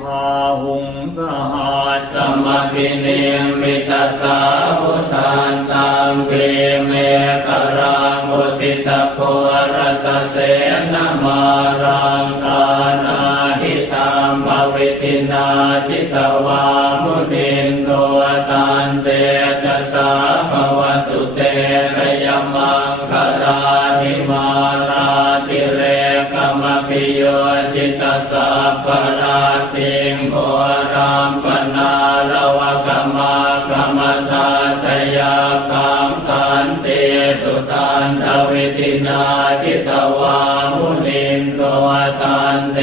พาหุงสหัสสมพิเนมิตาสาวุทานตังเกเมฆรังอุติตะโพรสเสนมารังกานาหิตามภวิทินาจิตวามุนินโตตันเต ตสัพพราติงโพรามปนาระวะกมากรรมทาตยาคามขันเตสุตันทวิตินาชิตวามุนินโทตันเต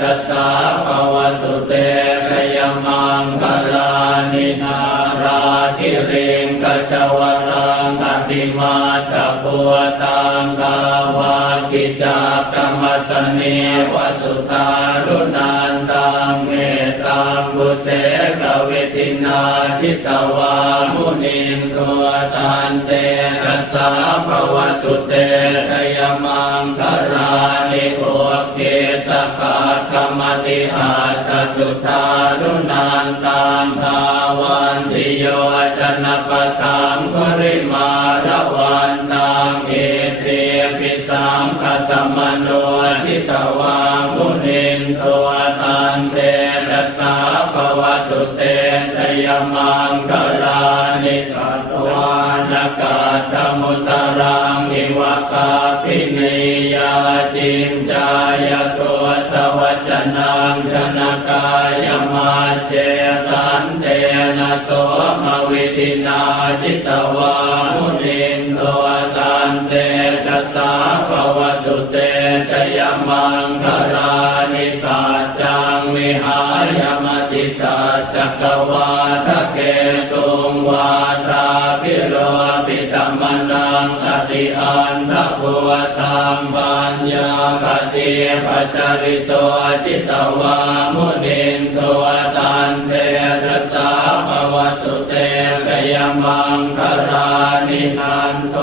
ชะสาภวตุเตชยมังคลานินาราธิเริงกชวรังอติมาตะปวตังกาวาากรรมสเนวสุธารุนันตังเมตตังบุเสกเวทินาชิตวามุนินโทตันเตชะสาภวตุเตชยมังคารานิโอเกตขาคมติหัตสุธารุนันตังภาวันติโยชนะปะทังคุริมาระวัน งคตมโนชิตวามุนินโทตันเตชะสาภวตุเตชยมังคารานิสัตวานกาตมุตรังอิวกาปิเนยาจิมจายตัวตวัจนังชนกายมาเจสันเตนะโสมวิตินาชิตวามุนินโท ชะสาปวตุเตชยมังคารานิสัจจังมิหายมติสัจจกวาทะเกตุงวาทาพิโรปิตมนังอติอันทพุตังปัญญาปฏิ ปัจจริโตชิตวามุนินโทตันเตชะสาภวตุเตชยมังคารานินันโท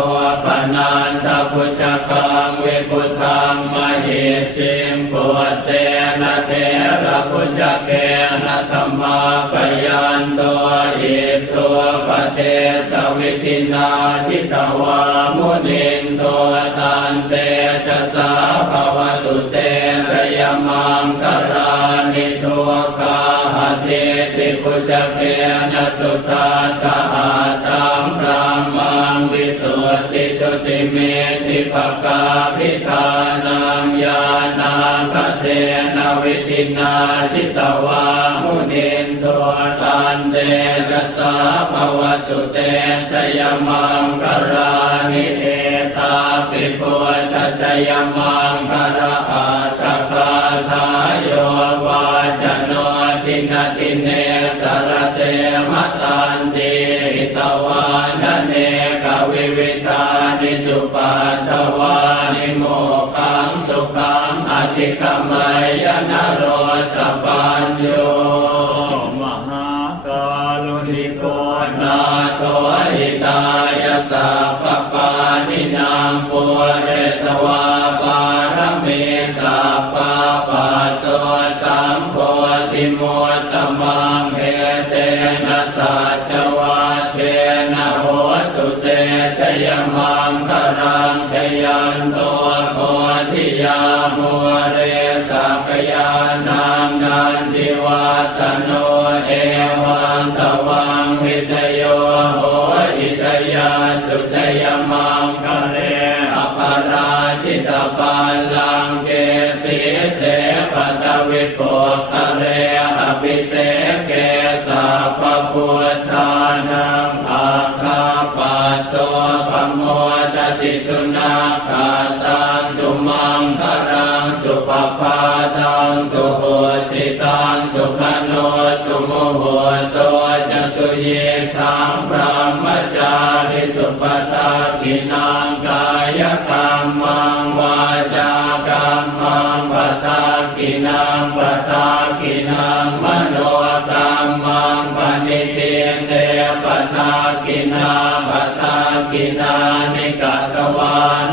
ปนันทพุชกังเวพุทังมหิติมปุตเตนะเทระพุชเกนะธรรมาปยันโตอิตัวปเทสวิทินาชิตวามุนินโทตันเตชะสาภว ตุเตสยมังคารานิโทคาหเทติปุชเกนสุตาตาหาตังพระมังวิ สุทธิชติเมติภกาพิธานังญาณาคเทนวิทินาชิตวามุนินโทตันเตชะสาภวตุเตชยมังคารานิเอตาปิปุตชยมังคาราอาตคาทายโยวาจโนทินาทิเนสารเตมตันติตวานเน วิวิธานิจุปัตวานิโมขังสุขังอธิคมัยยนโรสปัญโยมหาการุณิโกนาโตหิตายสัพปานินามปุเรตวาปารมีสัพพปะโตสัมโพธิมุตมังเฮเตนะสัจวัชเชนะ ตุเตชยมังคารังชยันโตโพธิยามุเรสักยานังนันติวัตโนเอวังตวังวิชโยโหอิชยาสุชยมังคะเรอปาราชิตปัลลังเกสีเสปตวิปกคะเรอภิเสเกสัพพุทธานังอั โตปโมตติสุนาคาตังสุมังคารังสุปปาตังสุโหติตังสุขโนสุโมโหโตจะสุเยทังพระมจาริสุปตากินังกายกรรมังวาจากรรมังปตากินังปตากินังมโนกรรมังปณิเทนเต ทากินาปทากินานิกะกวา